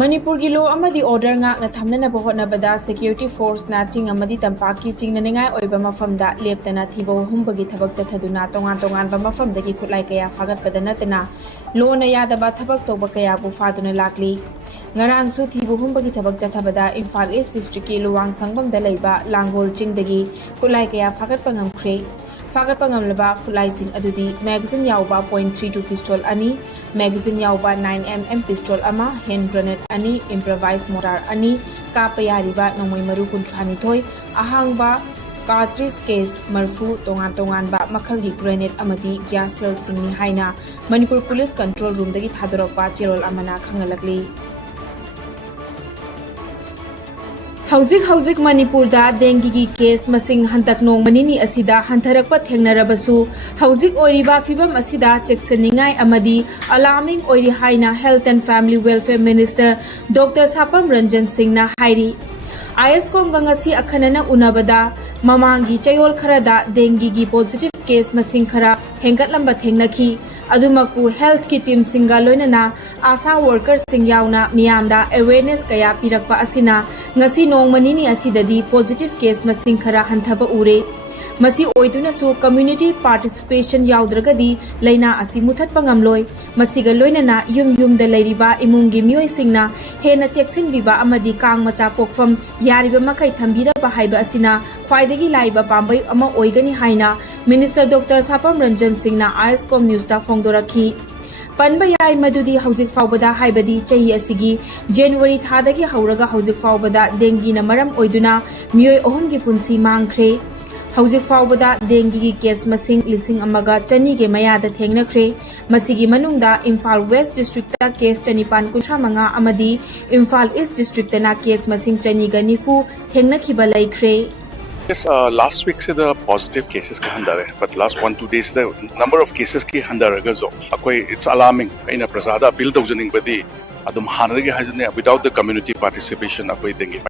Manipur gi law amadi order ngak na thamna ba hotnabada security force na ching amadi tampaki chingnaningai oiba mafamda leptana thibo humbagi thabak chathaduna tongan ba mafamdagi khutlai kaya fagat padanatna law na yadaba thabak toba kaya bu faduna lakli ngarang su thibo humbagi thabak chathabada Imphal East district ki luwang sangbam da leiba Langol chingdagi khutlai kaya fagat pangamkhre fagat pangamlaba khulai sing adudi magazine yauba .32 pistol ani magazine yauba 9mm pistol ama hand grenade ani improvised mortar ani kapayariba nongmai maru kunthani thoi ahangba cartridge case marfu tongan ba makhalgi grenade amadi gas cell singni haina Manipur police control room dagi thadorokpa cherol amana khangalakli Hauzik Manipur da dengue gi case masing hantak nong manini asida hantarakpa thengnarabasu hauzik oiriba fibam asida cheksaningai amadi alarming oiri haina Health and Family Welfare Minister Dr. Sapam Ranjan Singh na hairi ISCOM gangasi akhanana unabada mamangi chayol kharada dengue gi positive case masing khara hengatlamba thengnaki adumaku health ki team singa loinana asa workers sing yauna miyamda awareness kaya pirakpa asina ngasi nongmanini asidadi positive case masing khara hanthaba ure masi oiduna su community participation yaudragadi laina asi muthatpa ngamloi masiga loinana yum da leiriba imungi mioi singna hena cheksin biba amadi kang macha pokfam yariba makai thambira ba haiba asina khwaidagi laiba pambai ama oigani haina Minister Dr. Sapam Ranjan Singh na ISCOM News ta phongdorakhi panba yai madudi hauzik faubada haibadi chahi asigi January thadagi hauraga hauzik faubada dengue na maram oiduna mioi ohum gi punsi mangkhre hauzik faubada dengue gi case masing lising amaga chani ge mayada thengnakhre masigi manungda Imphal West district ta case chanipan kusha manga amadi Imphal East district na case masing chani ga nifu thengnakhiba laikhre Yes, last week se the positive cases ka handar hai, but last 1-2 days the number of cases ki handar ga zo. Akoi it's alarming. Aina prasada appeal taujaning badi adum hanadagi hajne without the community participation akoi dengue